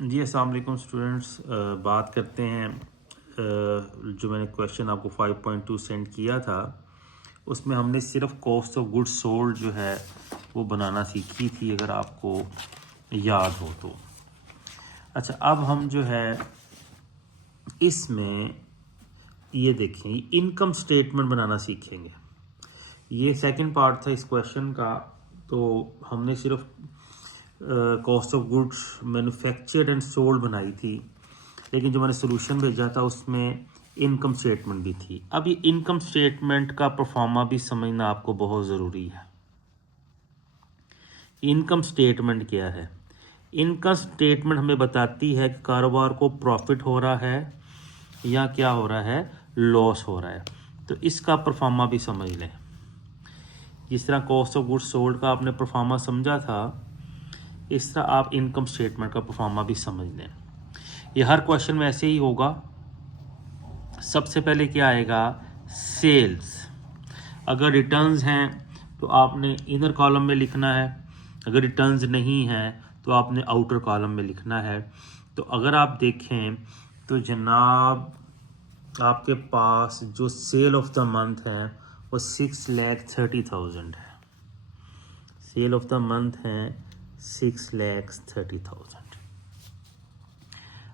जी अस्सलाम वालेकुम स्टूडेंट्स। बात करते हैं जो मैंने क्वेश्चन आपको 5.2 सेंड किया था उसमें हमने सिर्फ कॉस्ट ऑफ गुड्स सोल्ड जो है वो बनाना सीखी थी, अगर आपको याद हो तो। अच्छा, अब हम जो है इसमें ये देखें, इनकम स्टेटमेंट बनाना सीखेंगे। ये सेकंड पार्ट था इस क्वेश्चन का। तो हमने सिर्फ cost of goods manufactured and sold बनाई थी, लेकिन जो मैंने सोल्यूशन भेजा था उसमें इनकम स्टेटमेंट भी थी। अब ये इनकम स्टेटमेंट का परफॉर्मा भी समझना आपको बहुत ज़रूरी है। इनकम स्टेटमेंट क्या है? इनकम स्टेटमेंट हमें बताती है कि कारोबार को प्रॉफिट हो रहा है या क्या हो रहा है, लॉस हो रहा है। तो इसका परफॉर्मा भी समझ लें। जिस तरह कॉस्ट ऑफ गुड्स सोल्ड का आपने परफॉर्मा समझा था, इस तरह आप इनकम स्टेटमेंट का परफॉर्मा भी समझ लें। ये हर क्वेश्चन में ऐसे ही होगा। सबसे पहले क्या आएगा? सेल्स। अगर रिटर्न्स हैं तो आपने इनर कॉलम में लिखना है, अगर रिटर्न्स नहीं है तो आपने आउटर कॉलम में लिखना है। तो अगर आप देखें तो जनाब आपके पास जो सेल ऑफ द मंथ है वो 6,30,000 है। सेल ऑफ द मंथ है 6,30,000।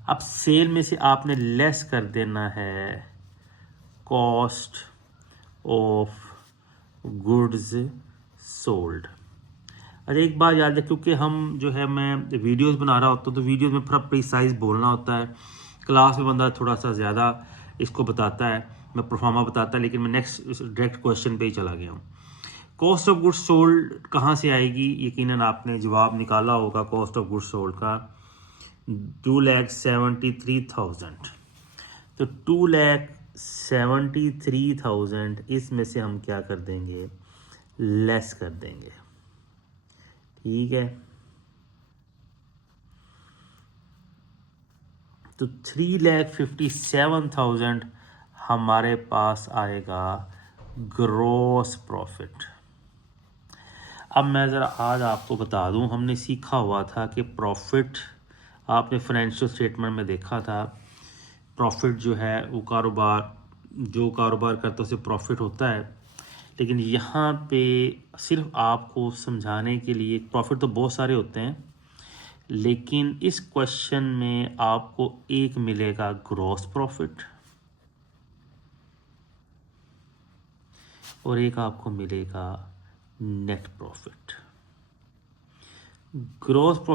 अब सेल में से आपने लेस कर देना है कॉस्ट ऑफ गुड्स सोल्ड। अरे एक बात याद है, क्योंकि हम जो है मैं वीडियोस बना रहा होता हूँ तो वीडियोस में थोड़ा प्रिसाइज बोलना होता है। क्लास में बंदा थोड़ा सा ज़्यादा इसको बताता है, मैं परफॉर्मा बताता है, लेकिन मैं नेक्स्ट डायरेक्ट क्वेश्चन पे ही चला गया हूँ। कॉस्ट ऑफ गुड्स सोल्ड कहाँ से आएगी? यकीनन आपने जवाब निकाला होगा कॉस्ट ऑफ गुड्स सोल्ड का, 2,73,000। तो 2,73,000 इसमें से हम क्या कर देंगे? लेस कर देंगे। ठीक है, तो 3,57,000 हमारे पास आएगा ग्रॉस प्रॉफिट। अब मैं ज़रा आज आपको बता दूं, हमने सीखा हुआ था कि प्रॉफिट आपने फाइनेंशियल स्टेटमेंट में देखा था। प्रॉफिट जो है वो जो कारोबार करता है उसे प्रॉफिट होता है। लेकिन यहाँ पे सिर्फ आपको समझाने के लिए, प्रॉफिट तो बहुत सारे होते हैं, लेकिन इस क्वेश्चन में आपको एक मिलेगा ग्रॉस प्रॉफिट और एक आपको मिलेगा नेट प्रॉफिट। ग्रॉस